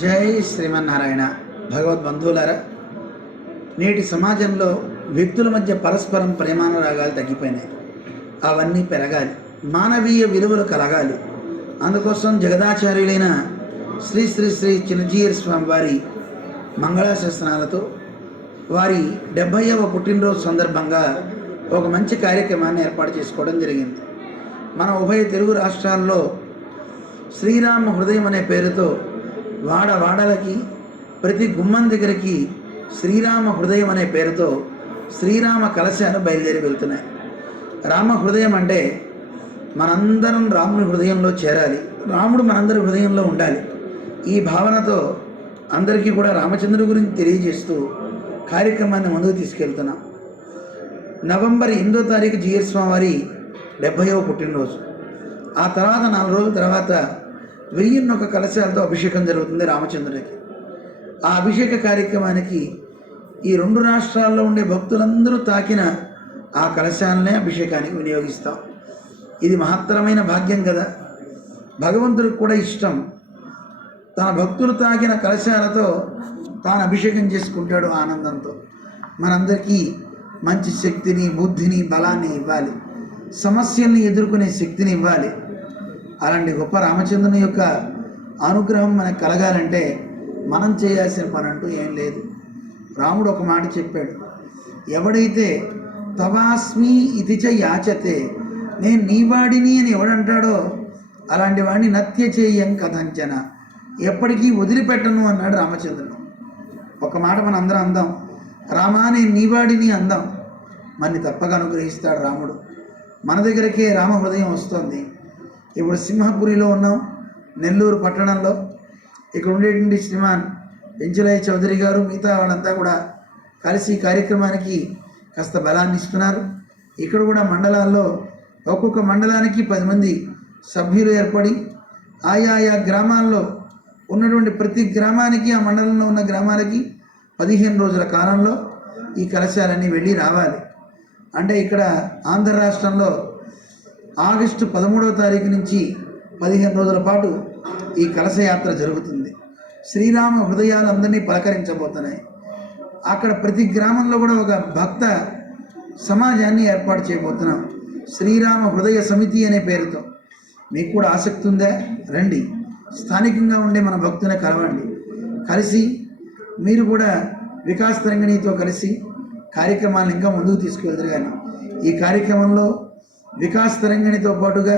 జై శ్రీమన్నారాయణ. భగవద్బంధువులారా, నేటి సమాజంలో వ్యక్తుల మధ్య పరస్పరం ప్రేమానురాగాలు తగ్గిపోయినాయి. అవన్నీ పెరగాలి, మానవీయ విలువలు కలగాలి. అందుకోసం జగదాచార్యులైన శ్రీ శ్రీ శ్రీ చిన్నజీయర్ స్వామి వారి మంగళాశాసనాలతో వారి 70వ పుట్టినరోజు సందర్భంగా ఒక మంచి కార్యక్రమాన్ని ఏర్పాటు చేసుకోవడం జరిగింది. మన ఉభయ తెలుగు రాష్ట్రాల్లో శ్రీరామ హృదయం అనే పేరుతో వాడవాడలకి ప్రతి గుమ్మం దగ్గరికి శ్రీరామ హృదయం అనే పేరుతో శ్రీరామ కలశాలు బయలుదేరి వెళ్తున్నాయి. రామ హృదయం అంటే మనందరం రాముని హృదయంలో చేరాలి, రాముడు మనందరి హృదయంలో ఉండాలి. ఈ భావనతో అందరికీ కూడా రామచంద్రుడి గురించి తెలియజేస్తూ కార్యక్రమాన్ని ముందుకు తీసుకెళ్తున్నాం. నవంబర్ 8వ తారీఖు జీయర్ స్వామి వారి 70వ పుట్టినరోజు. ఆ తర్వాత 4 రోజుల తర్వాత 1001 కలశాలతో అభిషేకం జరుగుతుంది రామచంద్రుడికి. ఆ అభిషేక కార్యక్రమానికి ఈ 2 రాష్ట్రాల్లో ఉండే భక్తులందరూ తాకిన ఆ కలశాలనే అభిషేకానికి వినియోగిస్తాం. ఇది మహత్తరమైన భాగ్యం కదా. భగవంతుడికి కూడా ఇష్టం, తన భక్తులు తాకిన కలశాలతో తాను అభిషేకం చేసుకుంటాడు ఆనందంతో. మనందరికీ మంచి శక్తిని, బుద్ధిని, బలాన్ని ఇవ్వాలి, సమస్యల్ని ఎదుర్కొనే శక్తిని ఇవ్వాలి. అలాంటి గొప్ప రామచంద్రుని యొక్క అనుగ్రహం మనకు కలగాలంటే మనం చేయాల్సిన పని అంటూ ఏం లేదు. రాముడు ఒక మాట చెప్పాడు, ఎవడైతే తవాస్మి ఇది చ యాచతే, నేను నీవాడిని అని ఎవడంటాడో అలాంటి వాడిని నత్య చేయం కథంచన, ఎప్పటికీ వదిలిపెట్టను అన్నాడు రామచంద్రుడు. ఒక మాట మనం అందరం అందాం, రామా నేను నీవాడిని అందాం, మనని తప్పక అనుగ్రహిస్తాడు రాముడు. మన దగ్గరకే రామ హృదయం వస్తుంది. ఇప్పుడు సింహపురిలో ఉన్నాం, నెల్లూరు పట్టణంలో. ఇక్కడ ఉండేటువంటి శ్రీమాన్ పెంచలయ్య చౌదరి గారు, మిగతా వాళ్ళంతా కూడా కలిసి ఈ కార్యక్రమానికి కాస్త బలాన్ని ఇస్తున్నారు. ఇక్కడ కూడా మండలాల్లో ఒక్కొక్క మండలానికి 10 మంది సభ్యులు ఏర్పడి ఆయా గ్రామాల్లో ఉన్నటువంటి ప్రతి గ్రామానికి, ఆ మండలంలో ఉన్న గ్రామాలకి 15 రోజుల కాలంలో ఈ కలశాలన్నీ వెళ్ళి రావాలి. అంటే ఇక్కడ ఆంధ్ర రాష్ట్రంలో ఆగస్టు 13వ తారీఖు నుంచి 15 రోజుల పాటు ఈ కలశయాత్ర జరుగుతుంది. శ్రీరామ హృదయాలందరినీ పలకరించబోతున్నాయి. అక్కడ ప్రతి గ్రామంలో కూడా ఒక భక్త సమాజాన్ని ఏర్పాటు చేయబోతున్నాం, శ్రీరామ హృదయ సమితి అనే పేరుతో. మీకు కూడా ఆసక్తి ఉందా? రండి, స్థానికంగా ఉండే మన భక్తుని కలవండి. కలిసి మీరు కూడా వికాస్ తరంగిణితో కలిసి కార్యక్రమాలను ఇంకా ముందుకు తీసుకువెళ్తారు. కానీ ఈ కార్యక్రమంలో వికాస్ తరంగిణితో పాటుగా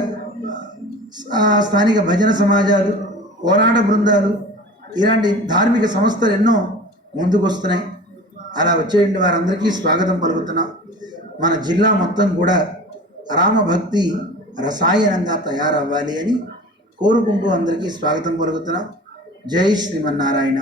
స్థానిక భజన సమాజాలు, పోరాట బృందాలు, ఇలాంటి ధార్మిక సంస్థలు ఎన్నో ముందుకు వస్తున్నాయి. అలా వచ్చేటువంటి వారందరికీ స్వాగతం పలుకుతున్నాం. మన జిల్లా మొత్తం కూడా రామభక్తి రసాయనంగా తయారవ్వాలి అని కోరుకుంటూ అందరికీ స్వాగతం పలుకుతున్నాం. జై శ్రీమన్నారాయణ.